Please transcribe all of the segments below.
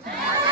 Gracias.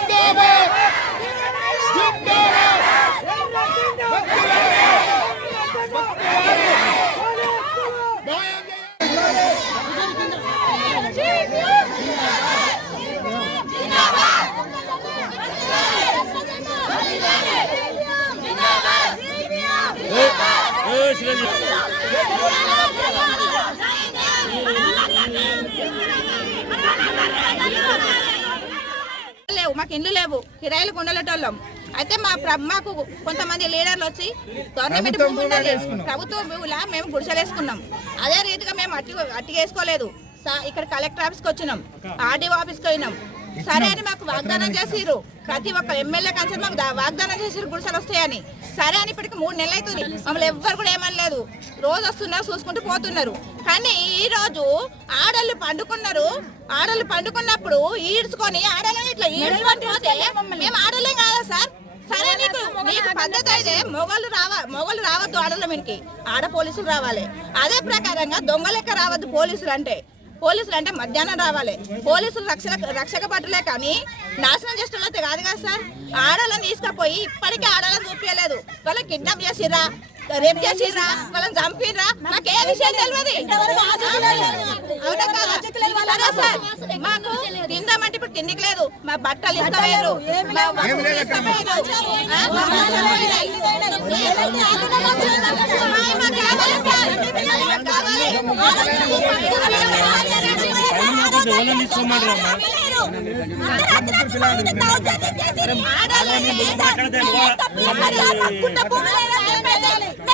లేవు మాకు ఇండ్లు లేవు. కిరాయిలకు ఉండలేటోళ్ళం అయితే మా మాకు కొంతమంది లీడర్లు వచ్చి గవర్నమెంట్ భూమి ఉన్నది. ప్రభుత్వ భూములా? మేము గుడిసెలేసుకున్నాం. అదే రీతిగా మేము అట్టి అట్టి వేసుకోలేదు. సా- ఇక్కడ కలెక్టర్ ఆఫీస్కి వచ్చినాం. ఆర్డీఓ ఆఫీస్కి పోయినాం. సరే అని మాకు వాగ్దానం చేసిర్రు. ప్రతి ఒక్క ఎమ్మెల్యే కన్సర్ మాకు వాగ్దానం చేసిర్రు గుడిసెలు వస్తాయని సరే అని ఇప్పటికి మూడు నెలలు అవుతుంది మమ్మల్ని ఎవ్వరు కూడా ఏమనలేదు. రోజు వస్తున్నారు చూసుకుంటూ పోతున్నారు. కానీ ఈ రోజు ఆడోళ్ళు పండుకున్నారు. ఆడోళ్ళు పండుకున్నప్పుడు ఈడ్చుకొని ఆడోళ్ళని ఇట్లా ఈడ్చుకొని పోతే మేము ఆడోళ్ళే కాదా సార్? సరే నీకు నీకు పద్ధతి అయితే మొగలు రావ మొగలు రావద్దు ఆడల మీదకి. ఆడ పోలీసులు రావాలి. అదే ప్రకారంగా దొంగ లెక్క రావద్దు పోలీసులు అంటే. పోలీసులు అంటే మధ్యాహ్నం రావాలి పోలీసులు రక్షక రక్షక పట్టులే కానీ నాశనం చేసిన కాదు కదా సార్ ఆడోళ్ళని తీసుకుపోయి ఇప్పటికీ ఆడోళ్ళని చూపించలేదు వాళ్ళని కిడ్నాప్ చేసిర్రా రేప్ చేసిర్రా వాళ్ళని చంపిర్రా నాకు ఏ విషయం తెలియదు మాకు తిందామంటే ఇప్పుడు తిండికి లేదు మా బట్టలు మా వస్తువులు ఇస్తలేరు. ఆ? మా బట్టలు పోయినాయి. మా- మాకు కావాలి సార్. మాకు కావాలి.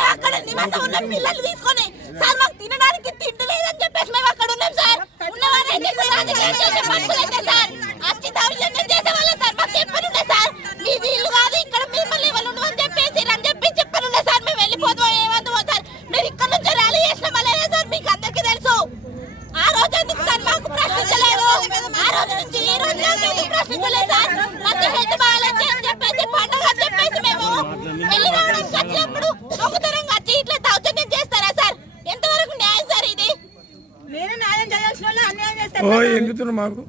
అక్కడ నివాసం ఉన్న పిల్లలు తీసుకొని సార్. మాకు తినడానికి తిండి లేదని చెప్పేసి మేము అక్కడ ఉన్నాం సార్. ఉన్నవారైతే రాజకీయం చేసే మనుషులైతే సార్ అచ్చి దౌర్జన్యం చేసే వాళ్ళే సార్ మాకు చెప్పనుండే సార్ మీ వీళ్ళు కాదు ఇక్కడ మిమ్మల్ని వాళ్ళు ఉండవని చెప్పేసి అని చెప్పి చెప్పనుండే సార్ మేము వెళ్ళిపోతాం ఏమంటామో సార్ మీరు ఇక్కడ నుంచి ర్యాలీ చేసినామా లేదా సార్ మీకు అందరికీ తెలుసు ఆ రోజు ఎందుకు సార్ మాకు ప్రశ్నించలేదు ఆ రోజు నుంచి ఈ రోజు దాకా ప్రశ్నించలేదు సార్ నాకు హెల్త్ బాగాలేదు అని చెప్పేసి పండగ చెప్పేసి మేము వెళ్ళి రావడానికి వచ్చినప్పుడు దొంగతనంగా వచ్చి ఇట్లా దౌర్జన్యం చేస్తారా సార్ ఎంతవరకు న్యాయం సార్ ఇది నేను న్యాయం చేయాల్సిన వాళ్ళు అన్యాయం చేస్తారు మాకు?